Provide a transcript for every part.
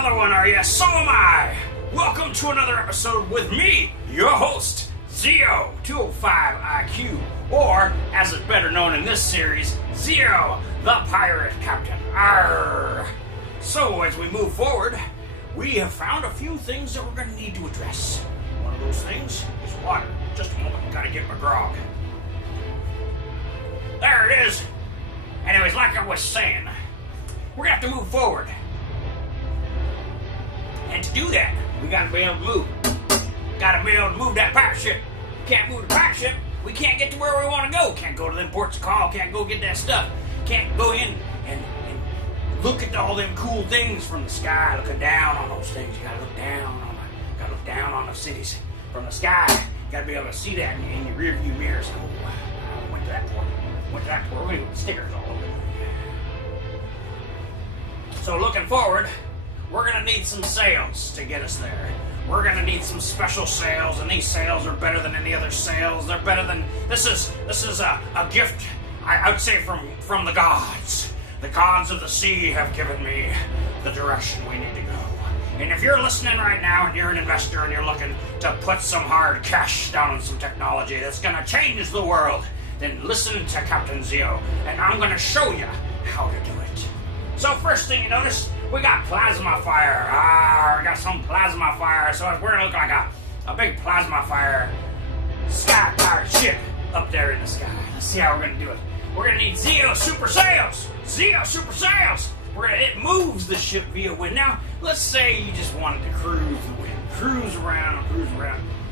another one, are you? So am I! Welcome to another episode with me, your host, ZIO 205 IQ, or, as it's better known in this series, ZIO, the Pirate Captain. Arr! So, as we move forward, we have found a few things that we're going to need to address. One of those things is water. Just a moment, gotta get my grog. There it is! Anyways, like I was saying, we're going to have to move forward. And to do that, we gotta be able to move. Gotta be able to move that pirate ship. Can't move the pirate ship, we can't get to where we want to go. Can't go to them ports of call, can't go get that stuff. Can't go in and look at all them cool things from the sky, looking down on those things. You gotta look down on the cities from the sky. You gotta be able to see that in your rear view mirrors. Oh, I went to that port. We got stickers all over it. So looking forward, we're going to need some sails to get us there. We're going to need some special sails, and these sails are better than any other sails. They're better than... This is a gift, I would say, from the gods. The gods of the sea have given me the direction we need to go. And if you're listening right now and you're an investor and you're looking to put some hard cash down on some technology that's going to change the world, then listen to Captain ZIO, and I'm going to show you how to do it. So first thing you notice, we got plasma fire. We got some plasma fire. So we're gonna look like a big plasma fire sky pirate ship up there in the sky. Let's see how we're gonna do it. We're gonna need ZIO super sails. ZIO super sails. It moves the ship via wind. Now, let's say you just wanted to cruise the wind, cruise around.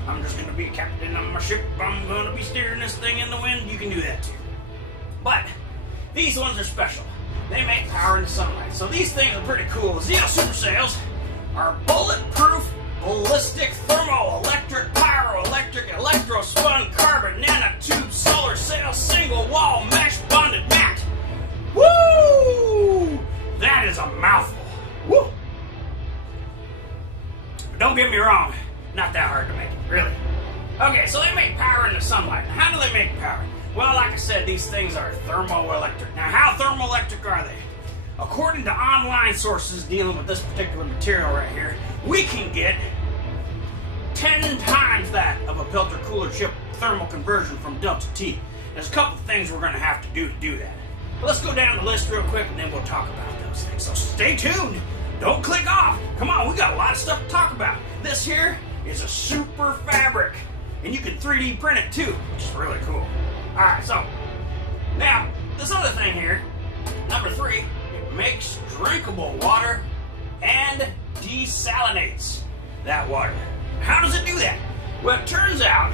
I'm just gonna be captain of my ship. I'm gonna be steering this thing in the wind. You can do that too. But these ones are special. They make power in the sunlight. So these things are pretty cool. ZIO super sails are bulletproof, ballistic, thermoelectric, pyroelectric, electro-spun, carbon, nanotube, solar sail, single wall, mesh bonded mat. Woo! That is a mouthful. Woo! But don't get me wrong, not that hard to make it, really. Okay, so they make power in the sunlight. How do they make power? Well, like I said, these things are thermoelectric. Now, how thermoelectric are they? According to online sources dealing with this particular material right here, we can get 10 times that of a pelter cooler chip thermal conversion from Delta T. There's a couple of things we're going to have to do that. But let's go down the list real quick, and then we'll talk about those things. So stay tuned. Don't click off. Come on, we got a lot of stuff to talk about. This here is a super fabric, and you can 3D print it too, which is really cool. Alright, so, now, this other thing here, number 3, it makes drinkable water and desalinates that water. How does it do that? Well, it turns out,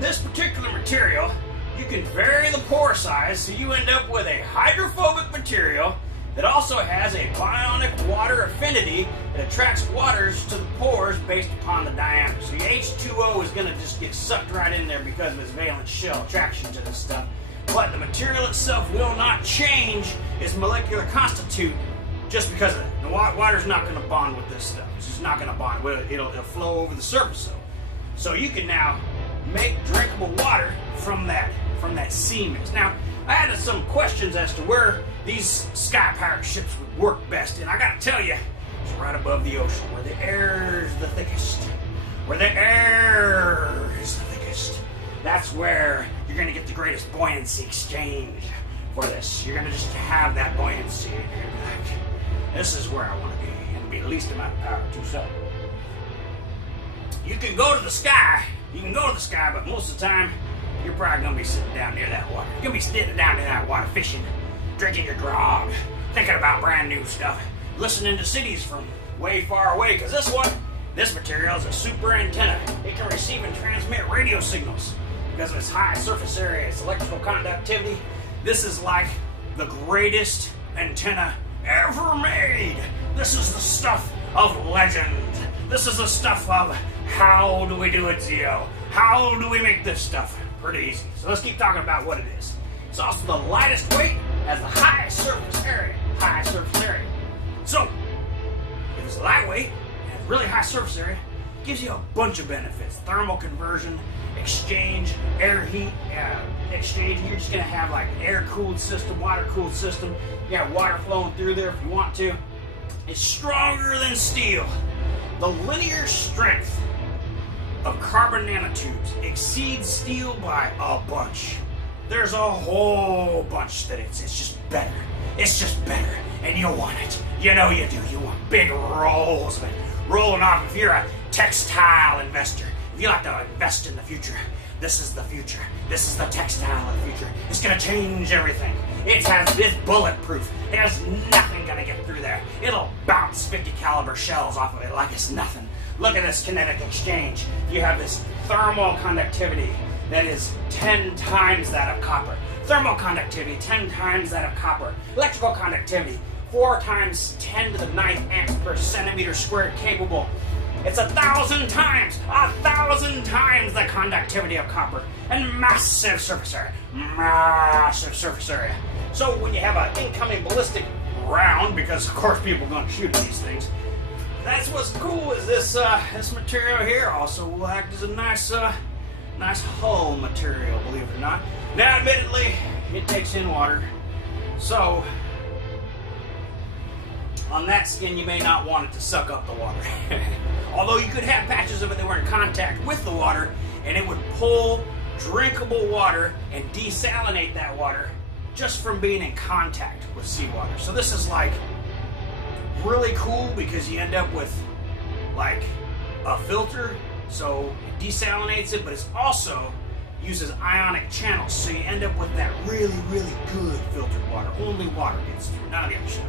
this particular material, you can vary the pore size, so you end up with a hydrophobic material that also has a bionic water affinity that attracts waters to the pores based upon the diameter. So your H2O is going to just get sucked right in there because of its valence shell attraction to this stuff. But the material itself will not change its molecular constitute just because of that. The water's not going to bond with this stuff. It's just not going to bond with it. It'll flow over the surface. So you can now make drinkable water from that sea mix. Now, I had some questions as to where these sky pirate ships would work best, and I gotta tell you, it's right above the ocean, where the air is the thickest. That's where you're gonna get the greatest buoyancy exchange for this. You're gonna just have that buoyancy, and you're gonna be like, this is where I wanna be, and be the least amount of power too. So, you can go to the sky, but most of the time, you're probably going to be sitting down near that water. You're going to be sitting down near that water fishing, drinking your grog, thinking about brand new stuff, listening to cities from way far away, because this material is a super antenna. It can receive and transmit radio signals because of its high surface area, its electrical conductivity. This is like the greatest antenna ever made. This is the stuff of legend. This is the stuff of how do we do it, ZIO? How do we make this stuff? Pretty easy. So let's keep talking about what it is. It's also the lightest weight, has the highest surface area. So, if it's lightweight, and has really high surface area, it gives you a bunch of benefits. Thermal conversion, exchange, air heat exchange. You're just going to have like an air-cooled system, water-cooled system. You got water flowing through there if you want to. is stronger than steel. The linear strength of carbon nanotubes exceeds steel by a bunch. There's a whole bunch that it's just better. It's just better, and you want it. You know you do. You want big rolls of it rolling off. If you're a textile investor, if you like to invest in the future, this is the future. This is the textile of the future. It's gonna change everything. It's bulletproof. There's nothing gonna get through there. It'll bounce 50 caliber shells off of it like it's nothing. Look at this kinetic exchange. You have this thermal conductivity that is 10 times that of copper. Thermal conductivity, 10 times that of copper. Electrical conductivity, 4 times 10 to the 9th amps per centimeter squared capable. It's 1,000 times the conductivity of copper, and massive surface area. So when you have an incoming ballistic round, because of course people are going to shoot these things, that's what's cool is this material here also will act as a nice hull material, believe it or not. Now, admittedly, it takes in water, so on that skin you may not want it to suck up the water. Although you could have patches of it that were in contact with the water, and it would pull drinkable water and desalinate that water just from being in contact with seawater. So this is like really cool because you end up with like a filter, so it desalinates it, but it also uses ionic channels, so you end up with that really, really good filtered water. Only water gets through, none of the other stuff.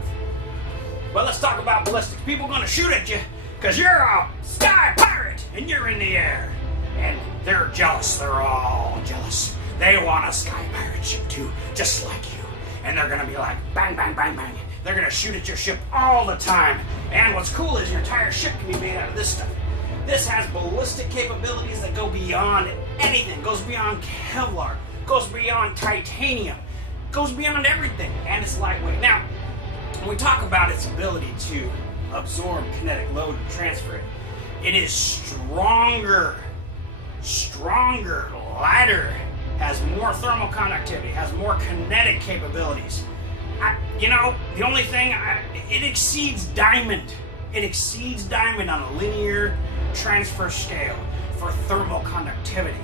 But let's talk about ballistics. People are going to shoot at you because you're a sky pirate and you're in the air. And they're jealous. They're all jealous. They want a sky pirate ship too, just like you. And they're going to be like, bang, bang, bang, bang. They're going to shoot at your ship all the time. And what's cool is your entire ship can be made out of this stuff. This has ballistic capabilities that go beyond anything. Goes beyond Kevlar. Goes beyond titanium. Goes beyond everything. And it's lightweight. Now, when we talk about its ability to absorb kinetic load and transfer it, it is stronger, lighter, has more thermal conductivity, has more kinetic capabilities. The only thing, it exceeds diamond. It exceeds diamond on a linear transfer scale for thermal conductivity.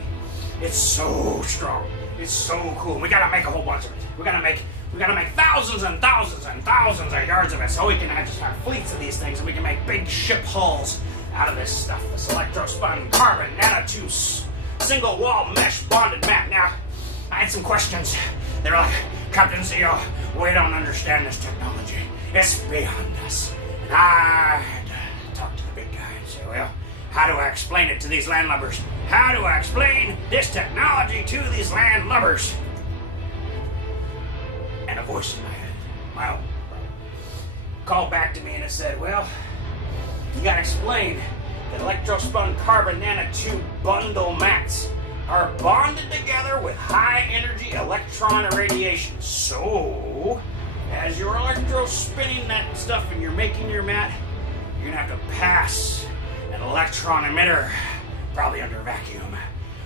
It's so strong. It's so cool. We gotta make a whole bunch of it. We gotta make thousands and thousands and thousands of yards of it, so we can just have fleets of these things, and we can make big ship hulls out of this stuff. This electrospun carbon nanotubes single wall mesh bonded mat. Now, I had some questions. They were like, Captain ZIO, we don't understand this technology. It's beyond us. And I had to talk to the big guy and say, well, how do I explain it to these landlubbers? How do I explain this technology to these landlubbers? And a voice in my head, my own, called back to me and it said, well, you gotta explain that electrospun carbon nanotube bundle mats are bonded together with high energy electron irradiation. So, as you're electrospinning that stuff and you're making your mat, you're gonna have to pass an electron emitter, probably under vacuum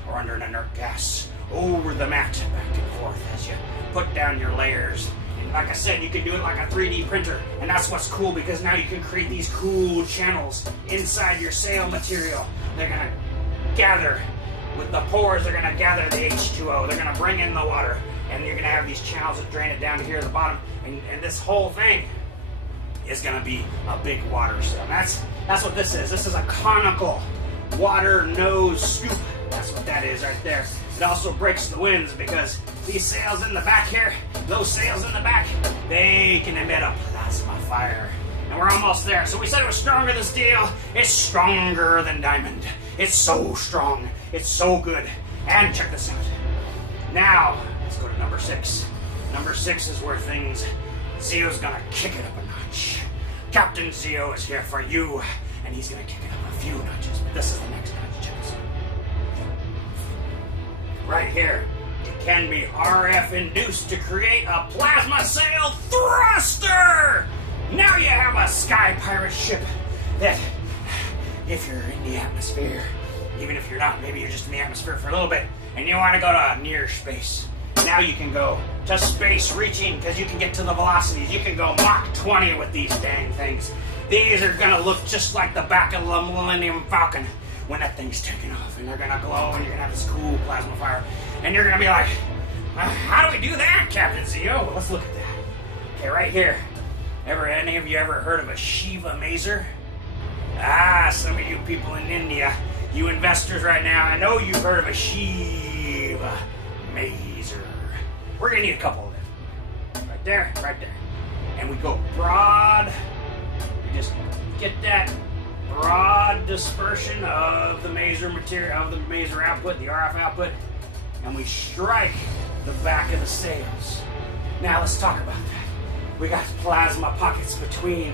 or under an inert gas, over the mat back and forth as you put down your layers. And like I said, you can do it like a 3D printer, and that's what's cool because now you can create these cool channels inside your sail material. They're gonna gather with the pores, they're gonna gather the H2O, they're gonna bring in the water, and you're gonna have these channels that drain it down here at the bottom, and this whole thing is gonna be a big water sail. That's what this is. This is a conical water nose scoop. That's what that is right there. It also breaks the winds because these sails in the back here, those sails in the back, they can emit a plasma fire. And we're almost there. So we said it was stronger than steel. It's stronger than diamond. It's so strong. It's so good. And check this out. Now, let's go to number 6. Number 6 is where ZIO's gonna kick it up a notch. Captain ZIO is here for you, and he's gonna kick it up a few notches. But this is the next notch. Check this out. Right here, it can be RF induced to create a plasma sail thruster. Now you have a sky pirate ship that, if you're in the atmosphere, even if you're not, maybe you're just in the atmosphere for a little bit, and you want to go to near space, Now you can go to space reaching because you can get to the velocities. You can go Mach 20 with these dang things. These are gonna look just like the back of the Millennium Falcon when that thing's taking off, and they're gonna glow, and you're gonna have this cool plasma fire, and you're gonna be like, how do we do that, Captain ZIO? Well, let's look at that. Okay, right here. Any of you ever heard of a Shiva maser? Ah, some of you people in India, you investors right now, I know you've heard of a Shiva maser. We're gonna need a couple of them. Right there, right there. And we go broad. We just get that broad dispersion of the maser material, of the maser output, the RF output, and we strike the back of the sails. Now let's talk about that. We got plasma pockets between.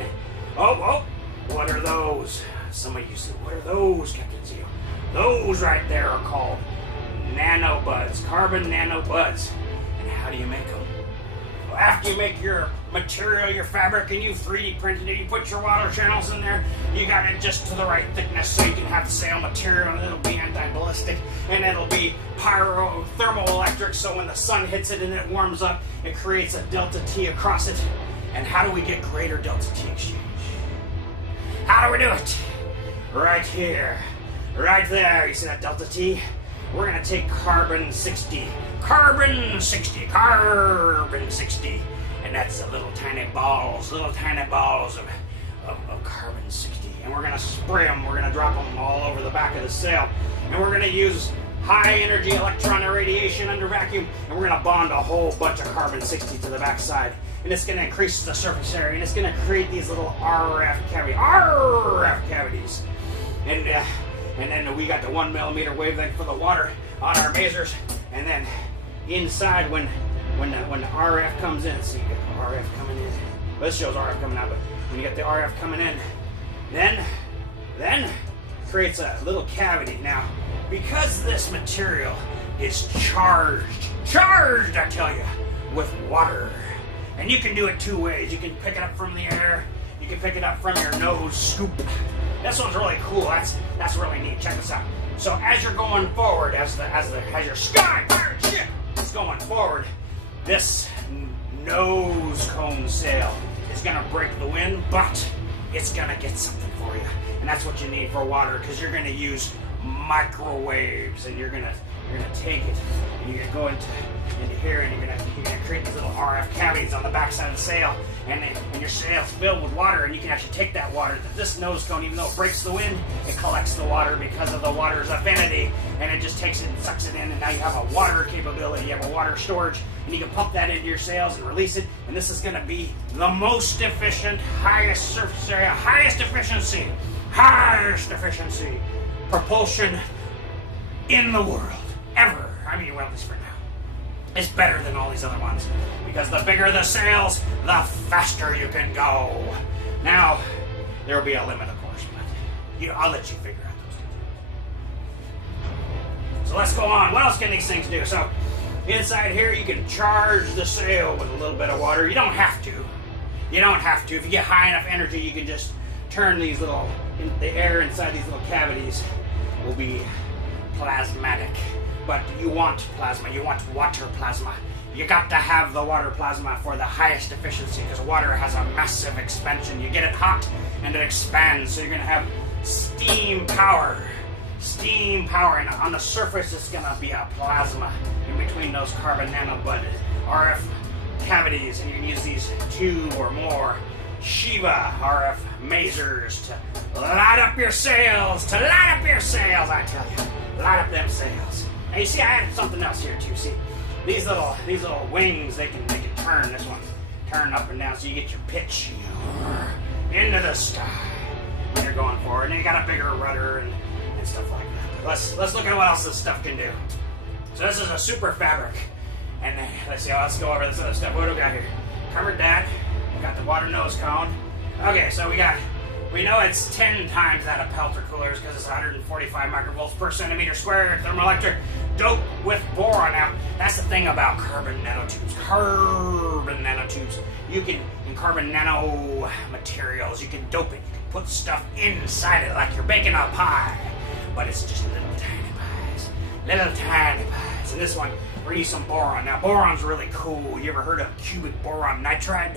Oh, what are those? Some of you said, what are those, Captain ZIO? Those right there are called nanobuds, carbon nanobuds. And how do you make them? Well, after you make your material, your fabric, and you 3D printed it, you put your water channels in there, you got it just to the right thickness so you can have the sail material, and it'll be anti-ballistic, and it'll be thermoelectric, so when the sun hits it and it warms up, it creates a delta T across it. And how do we get greater delta T exchange? How do we do it? Right here, right there, you see that delta T? We're gonna take carbon 60, carbon 60, carbon 60, and that's the little tiny balls of carbon 60, and we're gonna spray them, we're gonna drop them all over the back of the sail, and we're gonna use high energy electron irradiation under vacuum, and we're gonna bond a whole bunch of carbon 60 to the backside, and it's gonna increase the surface area, and it's gonna create these little RF cavities, and then we got the 1 millimeter wavelength for the water on our masers, and then inside when the RF comes in, see, you get the RF coming in. Well, this shows RF coming out, but when you get the RF coming in, then creates a little cavity. Now, because this material is charged, I tell you, with water, and you can do it two ways. You can pick it up from the air. You can pick it up from your nose scoop. This one's really cool. That's really neat. Check this out. So as you're going forward, as your sky pirate ship is going forward, this nose cone sail is gonna break the wind, but it's gonna get something for you, and that's what you need for water, because you're gonna use microwaves, and you're gonna take it, and you're gonna go into here, and you're gonna create these little RF cavities on the backside of the sail, and your sail's filled with water, and you can actually take that water. This nose cone, even though it breaks the wind, it collects the water because of the water's affinity, and it just takes it and sucks it in, and now you have a water capability, you have a water storage, and you can pump that into your sails and release it, and this is gonna be the most efficient, highest surface area, highest efficiency propulsion in the world, ever. I mean, well, at least for now. It's better than all these other ones, because the bigger the sails, the faster you can go. Now, there will be a limit, of course, but I'll let you figure out those details. So let's go on. What else can these things do? So, inside here, you can charge the sail with a little bit of water. You don't have to. You don't have to. If you get high enough energy, you can just turn these little, the air inside these little cavities will be plasmatic. But you want plasma, you want water plasma. You got to have the water plasma for the highest efficiency, because water has a massive expansion. You get it hot and it expands, so you're gonna have steam power, and on the surface it's gonna be a plasma in between those carbon nanobud RF cavities, and you can use these 2 or more Shiva RF masers to light up your sails, I tell you, light up them sails. And you see, I added something else here too. See, these little wings, they can turn. This one turn up and down, so you get your pitch into the sky when you're going forward. And you got a bigger rudder and stuff like that. But let's look at what else this stuff can do. So this is a super fabric, and let's see. Let's go over this other stuff. What do we got here? Covered that. We got the water nose cone. Okay, so we know it's 10 times that of Pelter coolers, because it's 145 microvolts per centimeter squared thermoelectric, doped with boron. Now, that's the thing about carbon nanotubes. You can, in carbon nano materials, you can dope it. You can put stuff inside it like you're baking a pie, but it's just little tiny pies. And this one, We're gonna use some boron. Now, boron's really cool. You ever heard of cubic boron nitride?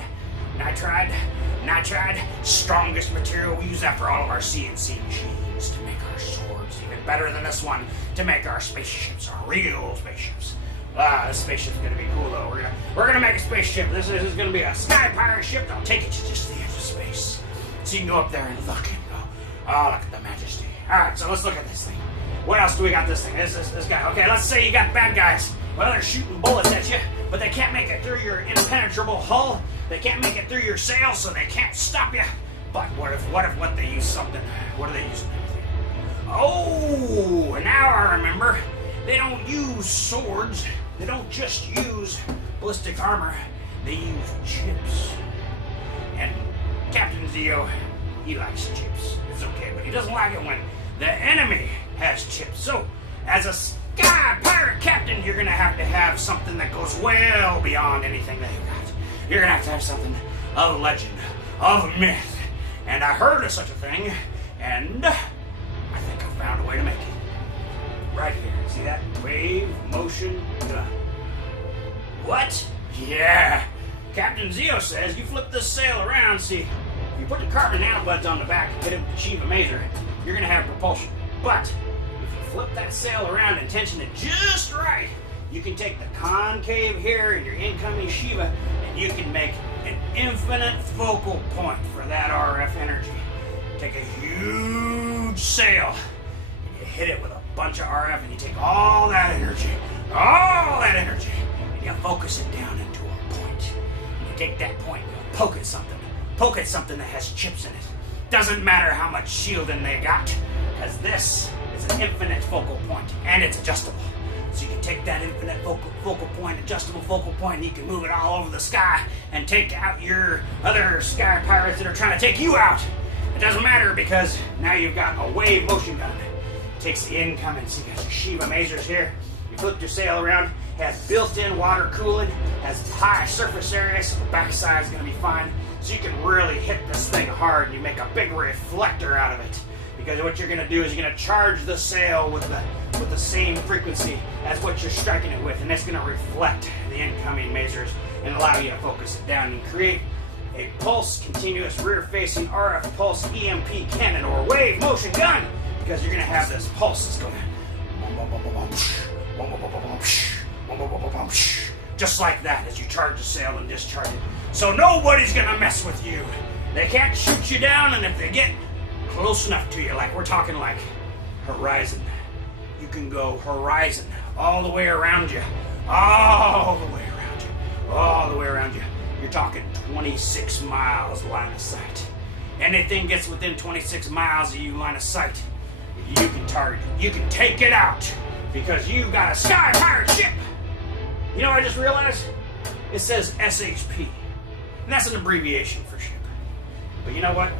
Nitride, strongest material. We use that for all of our CNC machines to make our swords. Even better than this one, to make our spaceships, our real spaceships. This spaceship's gonna be cool though. We're gonna make a spaceship. This is gonna be a sky pirate ship that'll take it to just the edge of space, so you can go up there and look and go, oh, look at the majesty. All right, so let's look at this thing. What else do we got? This thing. This guy. Okay, let's say you got bad guys. Well, they're shooting bullets at you, but they can't make it through your impenetrable hull. They can't make it through your sails, so they can't stop you. But what if they use something? What do they use? Oh, now I remember. They don't use swords. They don't just use ballistic armor. They use chips. And Captain ZIO, he likes chips. It's okay, but he doesn't like it when the enemy has chips. So, as a sky pirate captain, you're gonna have something that goes well beyond anything that you got. You're gonna have something of legend, of myth. And I heard of such a thing, and I think I found a way to make it. Right here. See that? Wave motion gun. What? Yeah. Captain ZIO says you flip this sail around, see, you put the carbon nanobuds on the back and hit it with the Shiva mazer, you're gonna have propulsion. But if you flip that sail around and tension it just right, you can take the concave here in your incoming Shiva and you can make an infinite focal point for that RF energy. Take a huge sail and you hit it with a bunch of RF and you take all that energy, and you focus it down into a point. And you take that point and you poke at something that has chips in it. Doesn't matter how much shielding they got, because this is an infinite focal point and it's adjustable. So you can take that infinite focal point, adjustable focal point, and you can move it all over the sky and take out your other sky pirates that are trying to take you out. It doesn't matter because now you've got a wave motion gun. It takes the incoming, so you got your Shiva masers here. You flip your sail around, has built-in water cooling, has high surface area, so the backside is going to be fine. So you can really hit this thing hard and you make a big reflector out of it. Because what you're going to do is you're going to charge the sail with the same frequency as what you're striking it with, and that's going to reflect the incoming masers and allow you to focus it down and create a pulse continuous rear-facing RF pulse EMP cannon or wave motion gun, because you're going to have this pulse that's going just like that as you charge the sail and discharge it. So nobody's going to mess with you. They can't shoot you down, and if they get close enough to you, like we're talking like horizon, you can go horizon all the way around you, all the way around you, all the way around you. You're talking 26 miles line of sight. Anything gets within 26 miles of you line of sight, you can target it. You can take it out because you've got a sky pirate ship. You know what I just realized? It says SHP, and that's an abbreviation for ship. But you know what?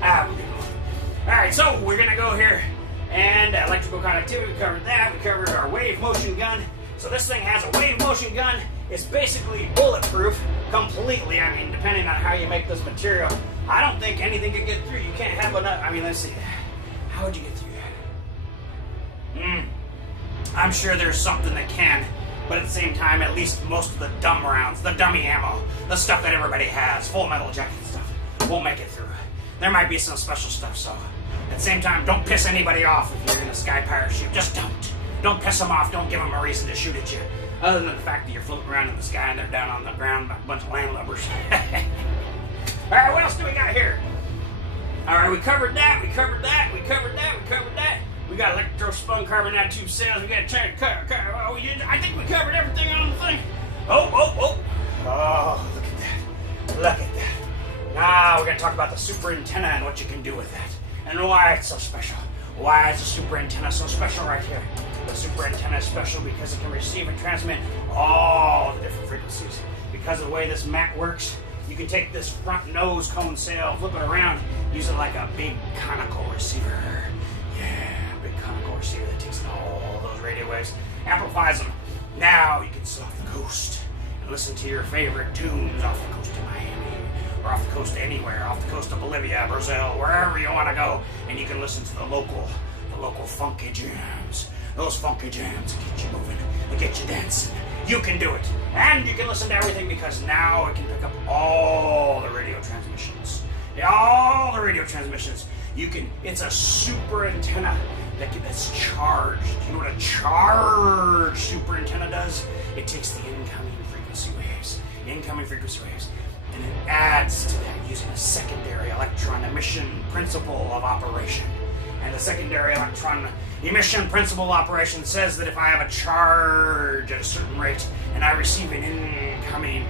Alright, so we're going to go here and electrical conductivity, we covered that. We covered our wave motion gun. So this thing has a wave motion gun. It's basically bulletproof completely. I mean, depending on how you make this material, I don't think anything could get through. You can't have enough. I mean, let's see. How would you get through that? I'm sure there's something that can, but at the same time, at least most of the dumb rounds, the dummy ammo, the stuff that everybody has, full metal jacket stuff, won't make it through. There might be some special stuff, so at the same time, don't piss anybody off if you're in a sky pirate ship. Just don't. Don't piss them off. Don't give them a reason to shoot at you. Other than the fact that you're floating around in the sky and they're down on the ground like a bunch of landlubbers. Alright, what else do we got here? Alright, we covered that, we covered that, we covered that, we covered that. We got electro-spun carbon nanotube cells. We got I think we covered everything on the thing. Oh, look at that. Look at that. Now we're going to talk about the super antenna and what you can do with that. And why it's so special. Why is the super antenna so special right here? The super antenna is special because it can receive and transmit all the different frequencies. Because of the way this mat works, you can take this front nose cone sail, flip it around, use it like a big conical receiver. Yeah, big conical receiver that takes in all those radio waves, amplifies them. Now you can sit off the coast and listen to your favorite tunes off the coast of Miami, or off the coast of anywhere, off the coast of Bolivia, Brazil, wherever you want to go, and you can listen to the local funky jams. Those funky jams get you moving. and get you dancing. You can do it. And you can listen to everything because now it can pick up all the radio transmissions. All the radio transmissions. It's a super antenna that's charged. You know what a charged super antenna does? It takes the incoming frequency waves, and it adds to that using a secondary electron emission principle of operation. And the secondary electron emission principle of operation says that if I have a charge at a certain rate and I receive an incoming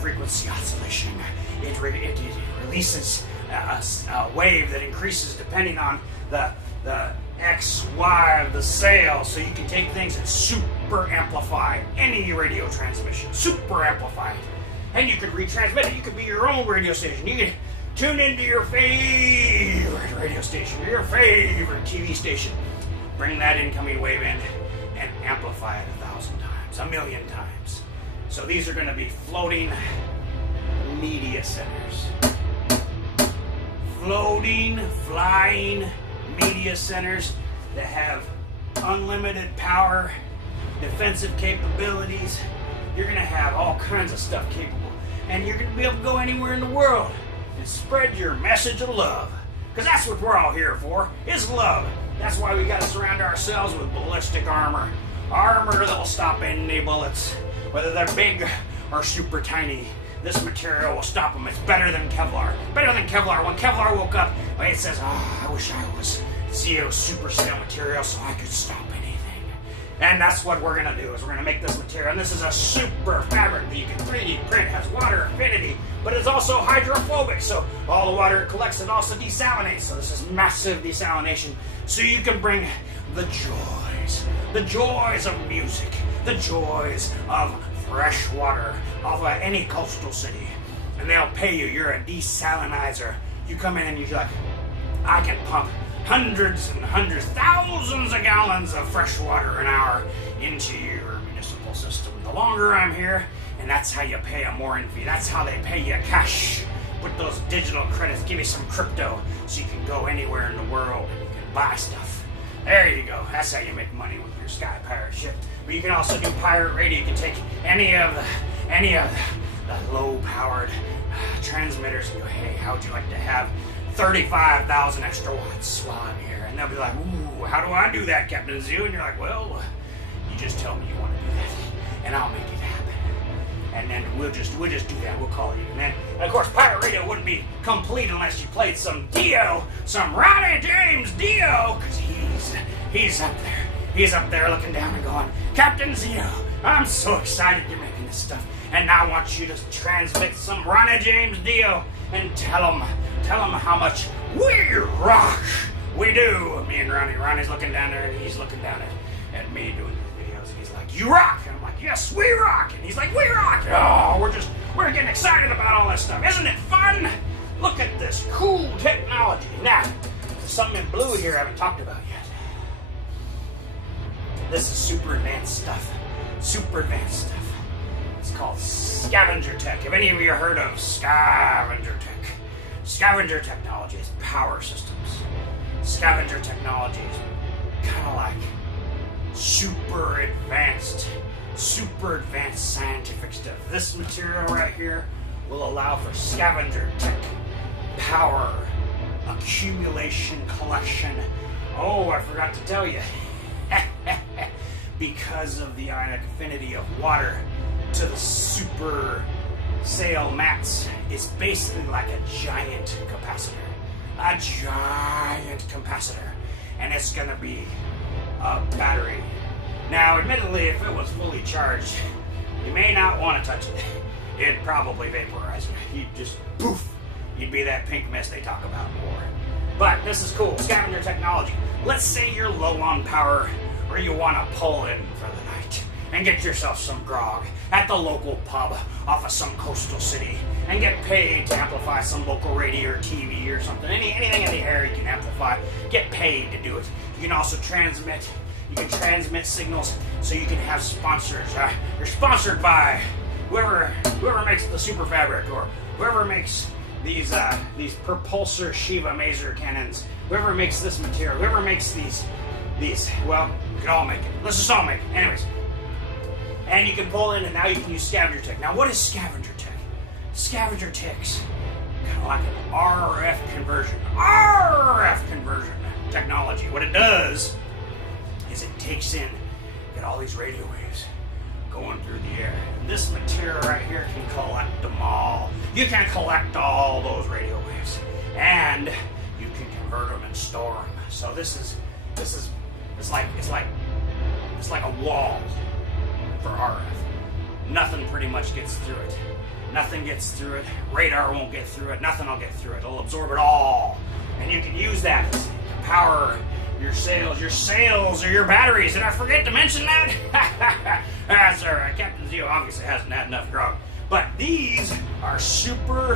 frequency oscillation, it releases a wave that increases depending on the X, Y of the sail, so you can take things and super amplify any radio transmission. Super amplify it. And you could retransmit it. You could be your own radio station. You could tune into your favorite radio station, or your favorite TV station. Bring that incoming wave in and amplify it 1,000 times, 1,000,000 times. So these are going to be floating media centers. Floating, flying media centers that have unlimited power, defensive capabilities. You're going to have all kinds of stuff capable. And you're going to be able to go anywhere in the world and spread your message of love. Because that's what we're all here for, is love. That's why we got to surround ourselves with ballistic armor. Armor that will stop any bullets, whether they're big or super tiny. This material will stop them. It's better than Kevlar. Better than Kevlar. When Kevlar woke up, it says, I wish I was ZIO super scale material so I could stop anything. And that's what we're going to do, is we're going to make this material. And this is a super fabric that you can 3D print. It has water affinity, but it's also hydrophobic. So all the water it collects, it also desalinates. So this is massive desalination. So you can bring the joys of music, the joys of fresh water off of any coastal city, and they'll pay you. You're a desalinizer. You come in and you're like, I can pump hundreds and hundreds, thousands of gallons of fresh water an hour into your municipal system. The longer I'm here, and that's how you pay a mooring fee. That's how they pay you cash. Put those digital credits, give you some crypto, so you can go anywhere in the world and you can buy stuff. There you go. That's how you make money with your Sky Pirate ship. But you can also do pirate radio. You can take any of the low-powered transmitters and go, hey, how would you like to have 35,000 extra watts while I'm here? And they'll be like, ooh, how do I do that, Captain ZIO? And you're like, well, you just tell me you want to do that, and I'll make it happen. And then we'll just do that. We'll call you. And of course, pirate radio wouldn't be complete unless you played some Dio, some Ronnie James Dio, because he's up there. He's up there looking down and going, Captain ZIO, I'm so excited you're making this stuff. And now I want you to transmit some Ronnie James Dio and tell him how much we rock. We do. Me and Ronnie's looking down there, and he's looking down at me doing the videos, and he's like, you rock. And I'm like, yes, we rock. And he's like, we rock. Oh, we're getting excited about all this stuff. Isn't it fun? Look at this cool technology. Now, there's something in blue here I haven't talked about yet. This is super advanced stuff. Super advanced stuff. It's called scavenger tech. Have any of you heard of scavenger tech? Scavenger technology is power systems. Scavenger technology is kind of like super advanced scientific stuff. This material right here will allow for scavenger tech, power, accumulation, collection. Oh, I forgot to tell you. Because of the ionic affinity of water to the super sail mats, it's basically like a giant capacitor. A giant capacitor. And it's going to be a battery. Now, admittedly, if it was fully charged, you may not want to touch it. It'd probably vaporize you. You'd just poof. You'd be that pink mist they talk about more. But this is cool. Scavenger technology. Let's say you're low on power, or you want to pull in for the night and get yourself some grog at the local pub off of some coastal city and get paid to amplify some local radio or TV or something. Anything in the air you can amplify. Get paid to do it. You can also transmit. You can transmit signals so you can have sponsors. You're sponsored by whoever makes the super fabric, or whoever makes these propulsor Shiva maser cannons. Whoever makes this material. Whoever makes these. Well, we could all make it. Let's just all make it. Anyways, And you can pull in, and now you can use scavenger tech. Now, what is scavenger tech? Scavenger tech's kind of like an RF conversion. RF conversion technology. What it does is it takes in, get all these radio waves going through the air. And this material right here can collect them all. You can collect all those radio waves, and you can convert them and store them. So it's like a wall for RF. Nothing pretty much gets through it. Nothing gets through it. Radar won't get through it. Nothing will get through it. It'll absorb it all. And you can use that to power your sails or your batteries. Did I forget to mention that? That's all right. Captain ZIO obviously hasn't had enough grog. But these are super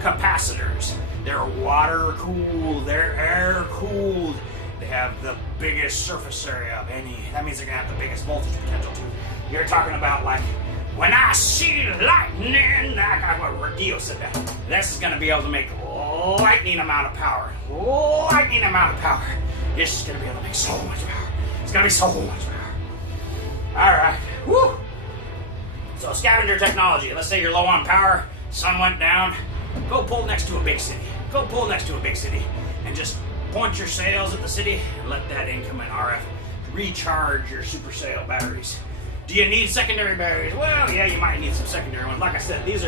capacitors. They're water cooled. They're air cooled. They have the biggest surface area of any. That means they're going to have the biggest voltage potential too. You're talking about like, when I see lightning, like what Rodeo said that. This is going to be able to make lightning amount of power. Lightning amount of power. This is going to be able to make so much power. It's going to be so much power. All right. Woo. So scavenger technology. Let's say you're low on power. Sun went down. Go pull next to a big city. Go pull next to a big city and just point your sails at the city and let that incoming RF recharge your super sail batteries. Do you need secondary batteries? Well, yeah, you might need some secondary ones. Like I said, these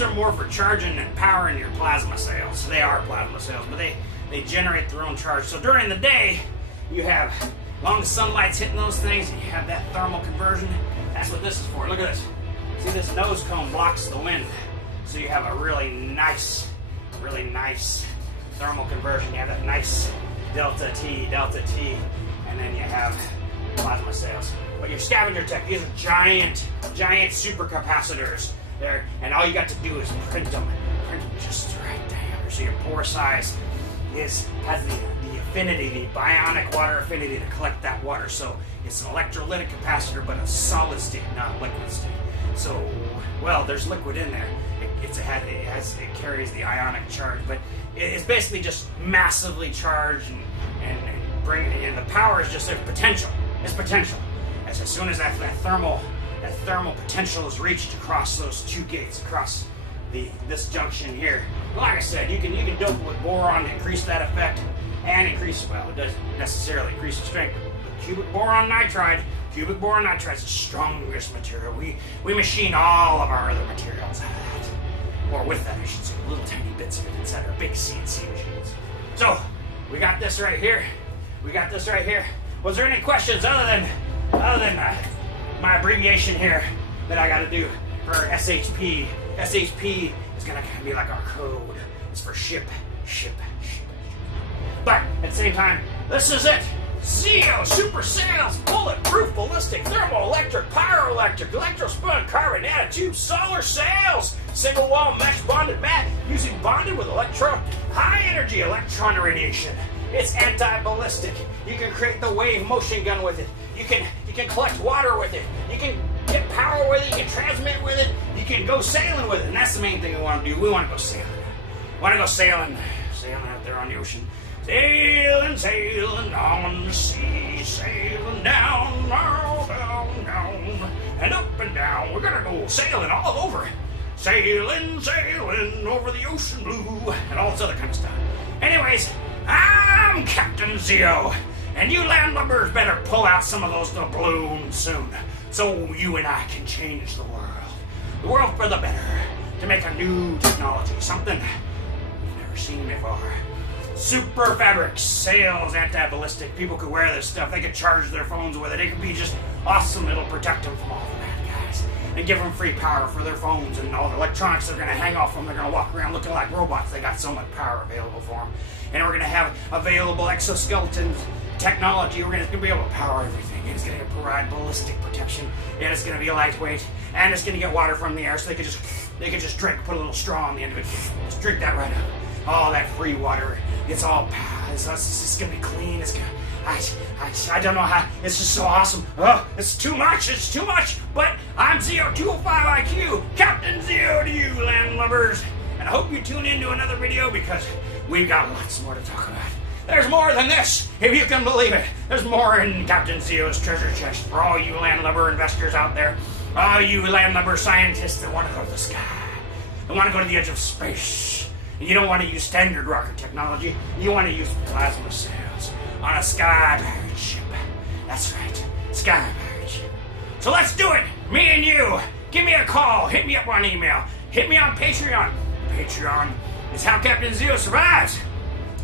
are more for charging and powering your plasma sails. They are plasma sails, but they generate their own charge. So during the day, you have, as long as sunlight's hitting those things, and you have that thermal conversion. That's what this is for. Look at this. See, this nose cone blocks the wind, so you have a really nice thermal conversion. You have that nice delta T, and then you have plasma sails. But your scavenger tech, these are giant super capacitors there, and all you got to do is print them just the right diameter. So your pore size has the affinity, the ionic water affinity to collect that water. So it's an electrolytic capacitor, but a solid state, not a liquid state. So, well, there's liquid in there. It carries the ionic charge, but it's basically just massively charged and the power is just potential. It's potential. As soon as that thermal potential is reached across those two gates, across this junction here. Like I said, you can dope it with boron to increase that effect and increase, well, it doesn't necessarily increase the strength. But cubic boron nitride is the strongest material. We machine all of our other materials out of that. Or with that, I should say, little tiny bits of it inside our big CNC machines. So, we got this right here. Was there any questions other than my abbreviation here that I got to do for SHP? SHP is going to be like our code. It's for ship. But at the same time, this is it. ZIO Super Sails, bulletproof, ballistic, thermoelectric, pyroelectric, electrospun, carbon nanotube, solar sails, single wall mesh bonded mat, using bonded with high energy electron radiation. It's anti-ballistic. You can create the wave motion gun with it. You can collect water with it. You can get power with it. You can transmit with it. You can go sailing with it. And that's the main thing we want to do. We want to go sailing. Sailing out there on the ocean. Sailing on the sea, sailing down, and up and down. We're gonna go sailing all over. Sailing over the ocean blue, and all this other kind of stuff. Anyways, I'm Captain ZIO, and you landlubbers better pull out some of those doubloons soon, so you and I can change the world for the better, to make a new technology, something we've never seen before. Super fabrics, sails, anti-ballistic. People could wear this stuff. They could charge their phones with it. It could be just awesome. It'll protect them from all the bad guys and give them free power for their phones and all the electronics they're going to hang off them. They're going to walk around looking like robots. They got so much power available for them. And we're going to have available exoskeleton technology. It's going to be able to power everything. And it's going to provide ballistic protection. And it's going to be lightweight. And it's going to get water from the air, so they could just drink. Put a little straw on the end of it. Just drink that right up. All that free water. It's all it's going to be clean. It's going I don't know how. It's just so awesome. Oh, it's too much. But I'm ZIO 205 IQ, Captain ZIO to you, landlubbers. And I hope you tune in to another video because we've got lots more to talk about. There's more than this, if you can believe it. There's more in Captain ZIO's treasure chest for all you landlubber investors out there. All you landlubber scientists that want to go to the sky. That want to go to the edge of space. And you don't want to use standard rocket technology. You want to use plasma cells on a sky pirate ship. That's right, sky pirate ship. So let's do it, me and you. Give me a call, hit me up on email, hit me on Patreon. Patreon is how Captain ZIO survives.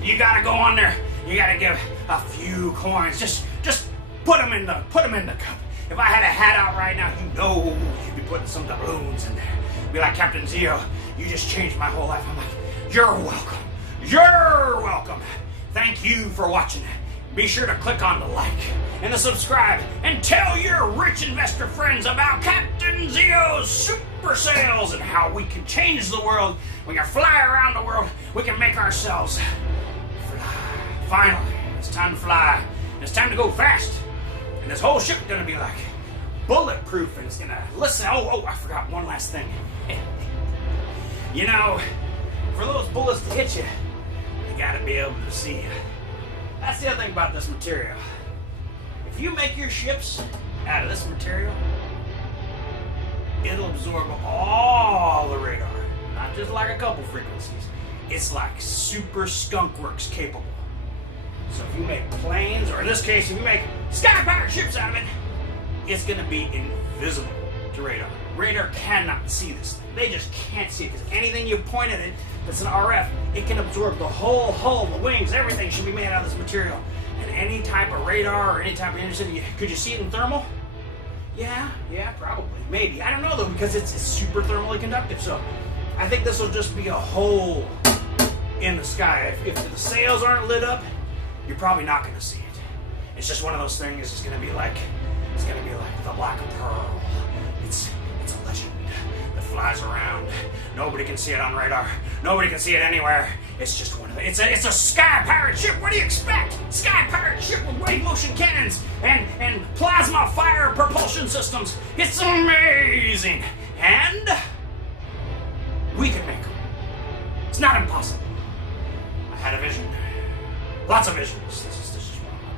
You gotta go on there. You gotta give a few coins. Just put them in the cup. If I had a hat out right now, you know you'd be putting some doubloons in there. Be like, Captain ZIO, you just changed my whole life. I'm like, you're welcome. You're welcome. Thank you for watching. Be sure to click on the like and the subscribe and tell your rich investor friends about Captain ZIO's super sales and how we can change the world. We can fly around the world. We can make ourselves fly. Finally, it's time to fly. It's time to go fast. And this whole ship's gonna be like bulletproof, and it's gonna listen. Oh, I forgot one last thing. You know, for those bullets to hit you, you gotta be able to see you. That's the other thing about this material. If you make your ships out of this material, it'll absorb all the radar. Not just like a couple frequencies. It's like super skunkworks capable. So if you make planes, or in this case, if you make sky pirate ships out of it, it's going to be invisible to radar. Radar cannot see this thing. They just can't see it, because anything you point at it that's an RF, it can absorb the whole hull, the wings, everything should be made out of this material. And any type of radar or any type of energy, could you see it in thermal? Yeah, probably, maybe. I don't know though, because it's super thermally conductive. So I think this will just be a hole in the sky. If the sails aren't lit up, you're probably not going to see it. It's just one of those things. It's going to be like the Black Pearl. It's a legend that flies around. Nobody can see it on radar. Nobody can see it anywhere. It's just one of the. It's a sky pirate ship. What do you expect? Sky pirate ship with wave motion cannons and plasma fire propulsion systems. It's amazing, and we can make them. It's not impossible. I had a vision. Lots of visions. This is one of them.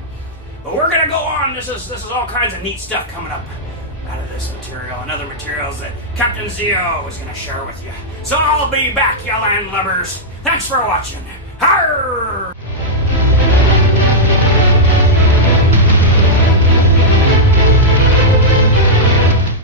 But we're gonna go on. This is all kinds of neat stuff coming up out of this material and other materials that Captain ZIO is gonna share with you. So I'll be back, you landlubbers. Thanks for watching. Arr!